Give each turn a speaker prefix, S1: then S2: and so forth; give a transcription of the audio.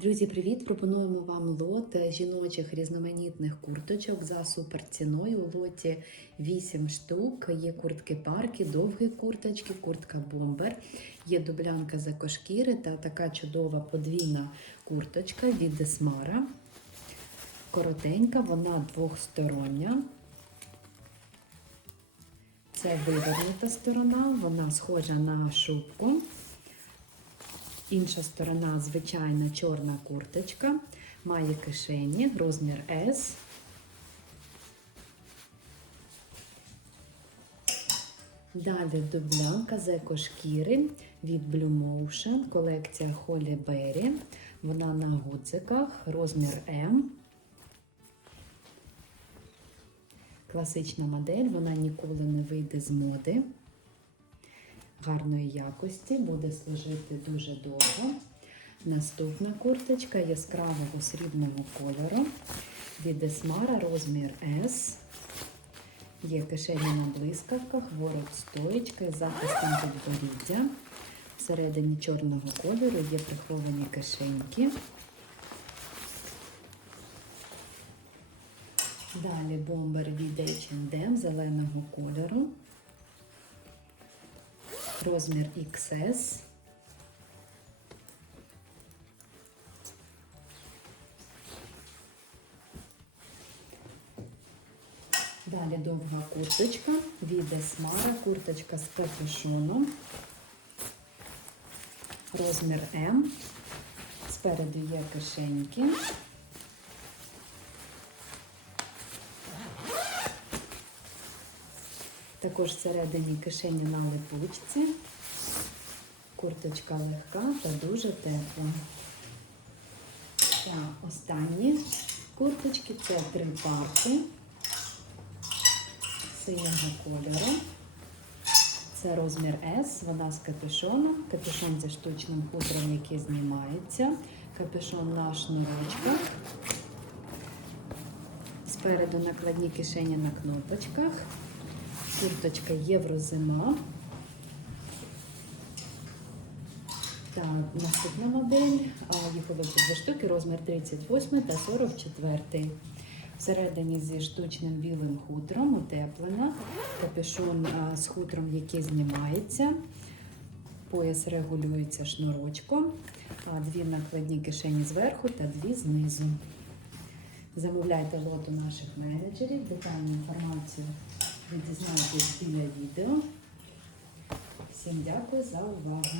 S1: Друзі, привіт! Пропонуємо вам лот жіночих різноманітних курточок за суперціною. У лоті 8 штук. Є куртки парки, довгі курточки, куртка бомбер, є дублянка з екошкіри та така чудова подвійна курточка від Десмара. Коротенька, вона двохстороння. Це вивернута сторона, вона схожа на шубку. Інша сторона звичайна чорна курточка, має кишені, розмір S. Далі дублянка з екошкіри від Blue Motion, колекція Holly Berry. Вона на гудзиках, розмір М. Класична модель, вона ніколи не вийде з моди гарної якості, буде служити дуже довго. Наступна курточка яскравого срібного кольору від Esmara, розмір S. Є кишені на блискавках, ворот стоїчка з захистом підборіддя. Всередині чорного кольору є приховані кишеньки. Далі бомбер від H&M зеленого кольору розмір XS. Далі довга курточка від Esmara, курточка з капюшоном, розмір М. Спереду є кишеньки. Також всередині кишені на липучці. Курточка легка та дуже тепла. Та останні курточки це три парки синього кольору. Це розмір S, вона з капюшоном. Капюшон зі штучним хутром, який знімається. Капюшон на шнурочках. Спереду накладні кишені на кнопочках. Курточка Єврозима. Так, наступна модель. Їх у дві штуки, розмір 38 та 44. Всередині зі штучним білим хутром утеплена. Капюшон з хутром, який знімається. Пояс регулюється шнурочком. Дві накладні кишені зверху та дві знизу. Замовляйте лот у наших менеджерів, детальну інформацію ви дізнаєтесь біля відео. Всім дякую за увагу!